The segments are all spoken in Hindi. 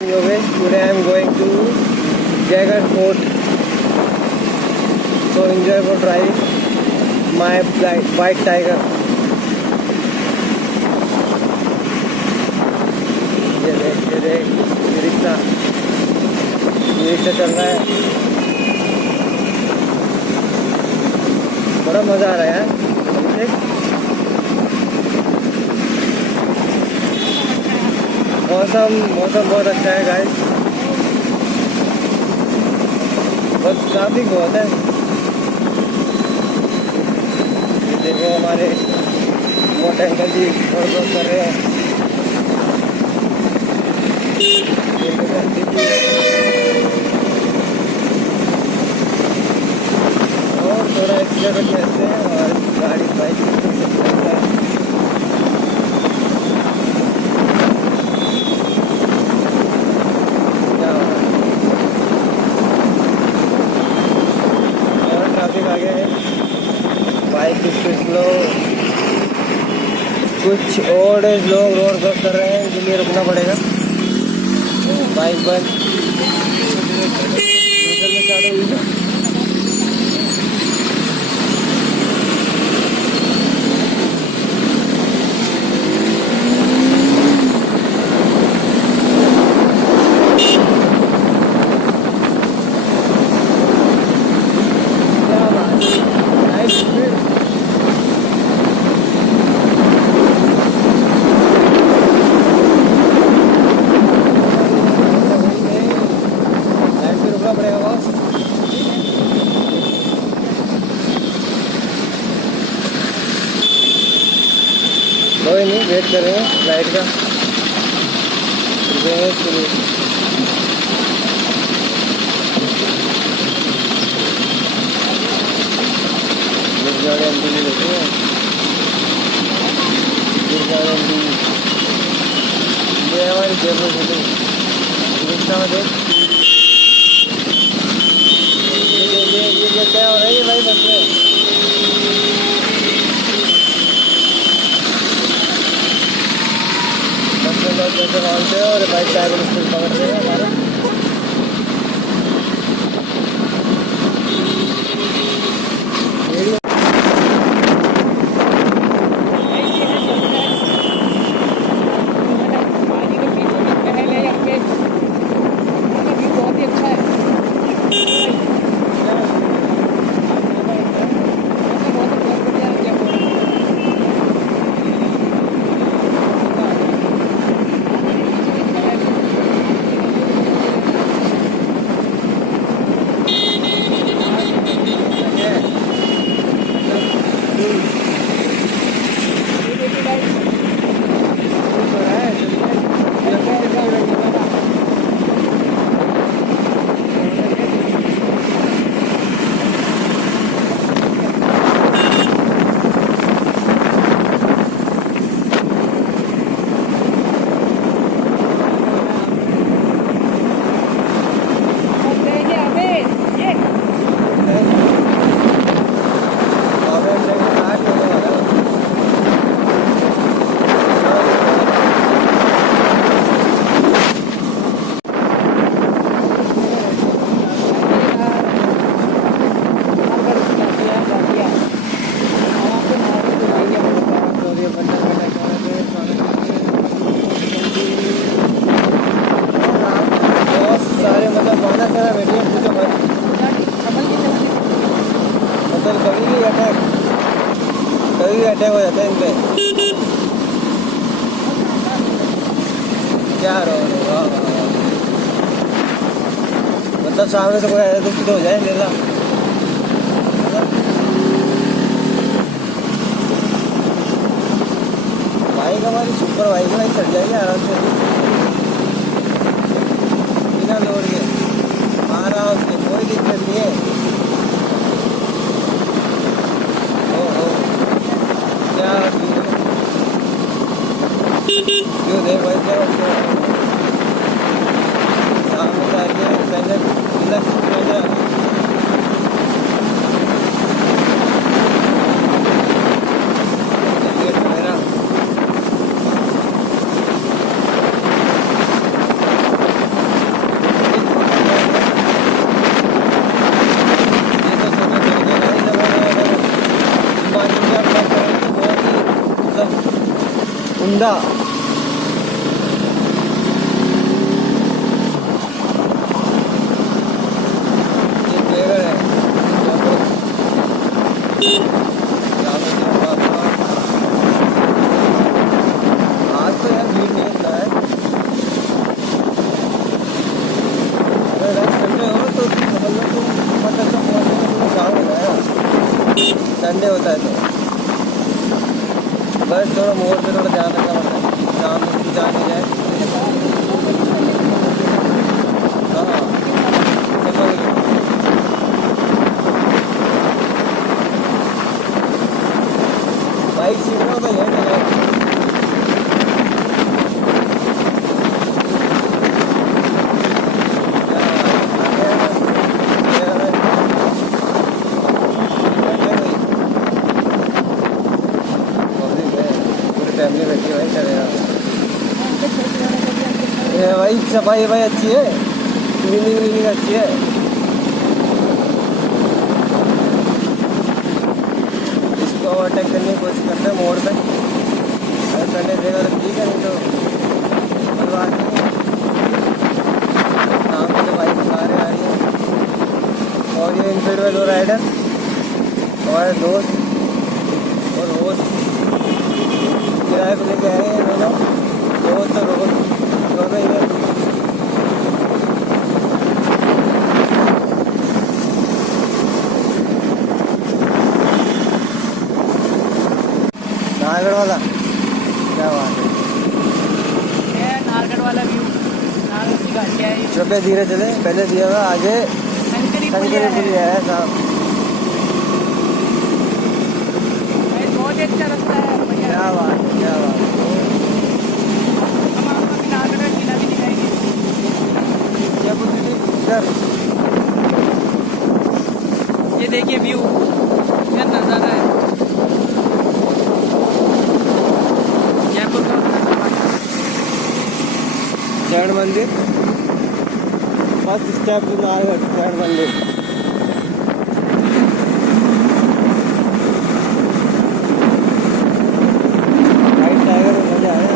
Yogesh, today I am going to Jaigarh Fort. So enjoy for driving my white tiger. ये देख ये रिक्शा चल रहा है। बड़ा मजा आ रहा है यार। मौसम बहुत अच्छा है गाइस। बस ट्रैफिक बहुत है। देखो हमारे मोटे अंकल जी वर्कआउट कर रहे हैं। और थोड़ा एक्सीलेटर लेते हैं और गाड़ी बाइक चलता है। ट्रैफिक आ गया है। बाइक स्पीड स्लो, कुछ और लोग रोड क्रॉस कर रहे हैं, इनके लिए रुकना पड़ेगा। बाइक बंद चालू हुई है। कोई नहीं, वेट कर रहे हैं लाइट का। ये हमारी जयपुर सिटी रिक्शा में देख। ये क्या हो रहा है ये भाई बस में। जैसे मानते हैं और बाइक टायर स्पीड पकड़ते हैं हमारा। मतलब कभी भी अटैक हो जाता है इन पे। क्या रहो मतलब सामने से कोई आया तो हो जाए लेला। बाइक हमारी सुपर बाइक है, चढ़ जाएगी आराम से बिना लोड के, आराम से, कोई दिक्कत नहीं है। क्या क्यों देख भाई क्या सामने से आगे पहले जिंदा। ये बेगर है आज तो यार भीड़ नहीं इतना है। अगर संडे हो तो समझ लो तुम मतलब तो पहुँचने में काम होगा यार, संडे होता है तो बस थोड़ा मोड़ पे थोड़ा ध्यान रखना पड़ता है, शाम में भी जाने जाए। हाँ समझ लो। बाइक सीख रहा हूँ तो लेट है। फैमिली बैठी है भाई, चलेगा ये भाई। सफाई भाई अच्छी है, क्लीनिंग व्लीनिंग अच्छी है। इसको ओवरटेक करने की कोशिश करते हैं मोड़ पे, अगर करने देगा तो ठीक है, नहीं तो कोई बात नहीं। शाम को तो बाइक कारें आ रही है और ये इनफील्ड में 2 राइडर हमारे दोस्त और होस्ट किराए पर लेके आए हैं दोनों दोस्त और दोनों ही हैं। नारगढ़ वाला क्या बात है, नारगढ़ वाला व्यू। नारगढ़ की गाड़ी है ये। पे धीरे चले, पहले दिया हुआ आगे शंकरीपुरी है साहब। बहुत अच्छा रास्ता है, बढ़िया। क्या बात है, क्या बात है। हम आपको भी नारगढ़ का किला भी दिखाएंगे। जयपुर सिटी इधर ये देखिए व्यू, क्या नज़ारा है जयपुर का। जैन मंदिर first step to Nahargarh, Jain मंदिर। वाइट टाइगर में मजा आया।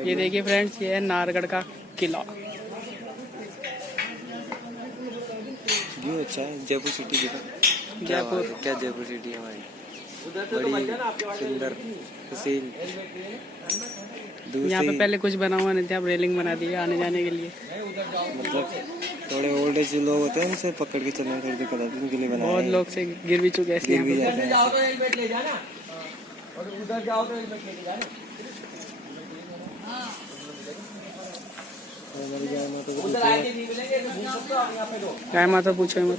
ये देखिए फ्रेंड्स, ये है नारगढ़ का किला। व्यू अच्छा है जयपुर सिटी का। जयपुर क्या जयपुर सिटी है हमारी, बड़ी सुंदर हसीन। यहाँ पे पहले कुछ बना हुआ नहीं था, अब रेलिंग बना दी है आने जाने के लिए। मतलब थोड़े ओल्ड एज लोग होते हैं, उनसे पकड़ के चलने में थोड़ी दिक्कत आती है, उनके लिए बनाया बहुत है। लोग से गिर भी चुके हैं गिर यहाँ भी पे। जाते हैं। गाय माता पूछो मत।